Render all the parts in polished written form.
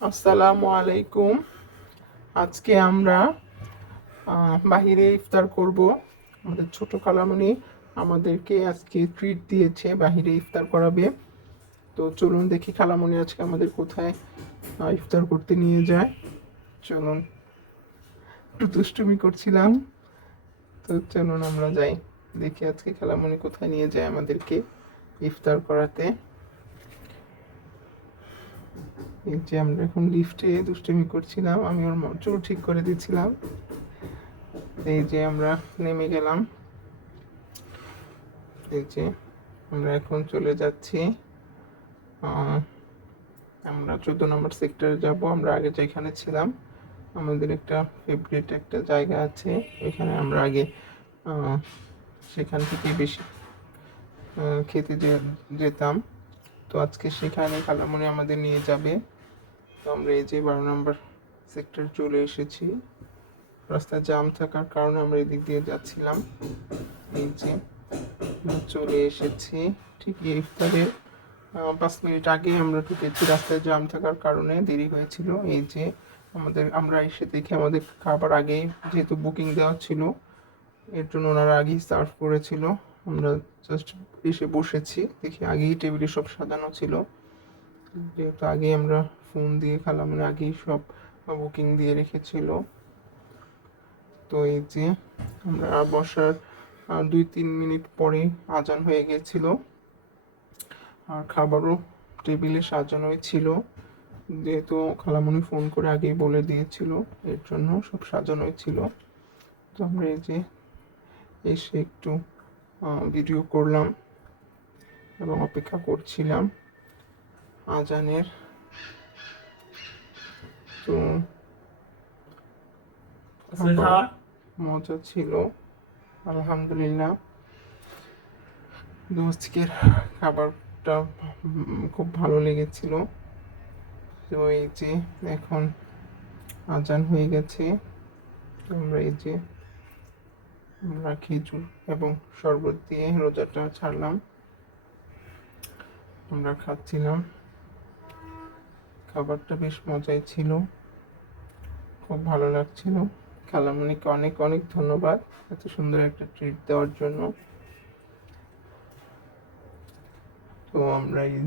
আসসালামু আলাইকুম। আজকে আমরা বাহিরে ইফতার করব। আমাদের ছোট খালামণি আমাদেরকে আজকে ট্রিট দিয়েছে, বাহিরে ইফতার করাবে। তো চলুন দেখি খালামণি আজকে আমাদের কোথায় ইফতার করতে নিয়ে যায়। চলুন, একটু দুষ্টুমি করছিলাম। তো চলুন আমরা যাই, দেখি আজকে খালামণি কোথায় নিয়ে যায় আমাদেরকে ইফতার করাতে। এই যে আমরা এখন লিফটে দুষ্টুমি করছিলাম, আমি ওর চুল ঠিক করে দিচ্ছিলাম। এই যে আমরা নেমে গেলাম। এই যে আমরা এখন চলে যাচ্ছি, আমরা 14 নম্বর সেক্টরে যাব। আমরা আগে যেখানে ছিলাম, আমাদের একটা ফেভারিট একটা জায়গা আছে, ওইখানে আমরা আগে সেখান থেকে বেশি খেতে যেতাম। তো আজকে সেখানে খালামণি আমাদের নিয়ে যাবে। তো আমরা এই যে 12 নম্বর সেক্টরে চলে এসেছি। রাস্তায় জ্যাম থাকার কারণে আমরা এদিক দিয়ে যাচ্ছিলাম। এই যে চলে এসেছি, ঠিক ইফতারের 5 মিনিট আগে আমরা ঢুকেছি। রাস্তায় জ্যাম থাকার কারণে দেরি হয়েছিল। এই যে আমরা এসে দেখি আমাদের খাবার আগেই, যেহেতু বুকিং দেওয়া ছিল, এর জন্য ওনারা আগেই সার্ভ করেছিল। আমরা জাস্ট এসে বসেছি, দেখি আগেই টেবিলে সব সাজানো ছিল। যেহেতু আগেই আমরা ফোন দিয়ে খালামণি আগেই সব বুকিং দিয়ে রেখেছিল। তো এই যে আমরা বসার 2-3 মিনিট পরে আজান হয়ে গেছিল, আর খাবারও টেবিলে সাজানোই ছিল। যেহেতু খালামণি ফোন করে আগেই বলে দিয়েছিল, এর জন্য সব সাজানোই ছিল। তো আমরা এই যে এসে একটু ভিডিও করলাম এবং অপেক্ষা করছিলাম আজানের। তো মজা ছিল, আলহামদুলিল্লাহ। আজকের খাবারটা খুব ভালো লেগেছিল। তো এই যে এখন আজান হয়ে গেছে, আমরা এই যে আমরা খেজুর এবং শরবত দিয়ে রোজাটা ছাড়লাম, আমরা খাচ্ছিলাম। খাবারটা বেশ মজাই ছিল, খুব ভালো লাগছিল। খালামণিকে অনেক অনেক ধন্যবাদ এত সুন্দর একটা ট্রিট দেওয়ার জন্য। তো আমরা এই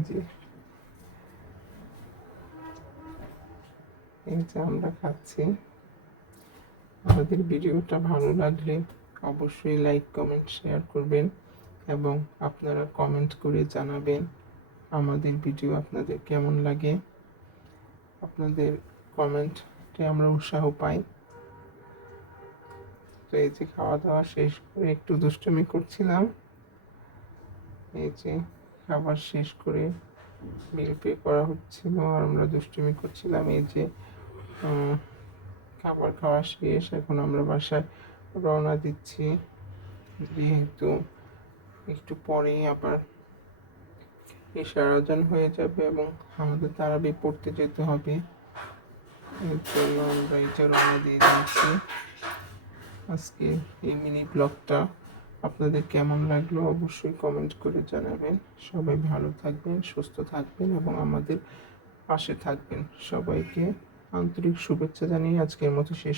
যে আমরা খাচ্ছি। আমাদের ভিডিওটা ভালো লাগলে অবশ্যই লাইক, কমেন্ট, শেয়ার করবেন এবং আপনারা কমেন্ট করে জানাবেন আমাদের ভিডিও আপনাদের কেমন লাগে। আপনাদের কমেন্টে আমরা উৎসাহ পাই। তো এই যে খাওয়া দাওয়া শেষ করে একটু দুষ্টুমি করছিলাম। এই যে খাবার শেষ করে বিল পে করা হচ্ছিল আর আমরা দুষ্টুমি করছিলাম। এই যে খাবার খাওয়া শেষ, এখন আমরা বাসায় রওনা দিচ্ছি, যেহেতু একটু পরেই আবার এশার আজান হয়ে যাবে এবং আমাদের তারাবি পড়তে যেতে হবে। এর জন্য আমরা এই যে রওনা দিয়ে দিচ্ছি। আজকে এই মিনি ব্লগটা আপনাদের কেমন লাগলো অবশ্যই কমেন্ট করে জানাবেন। সবাই ভালো থাকবেন, সুস্থ থাকবেন এবং আমাদের পাশে থাকবেন। সবাইকে আন্তরিক শুভেচ্ছা জানিয়ে আজকের মতো শেষ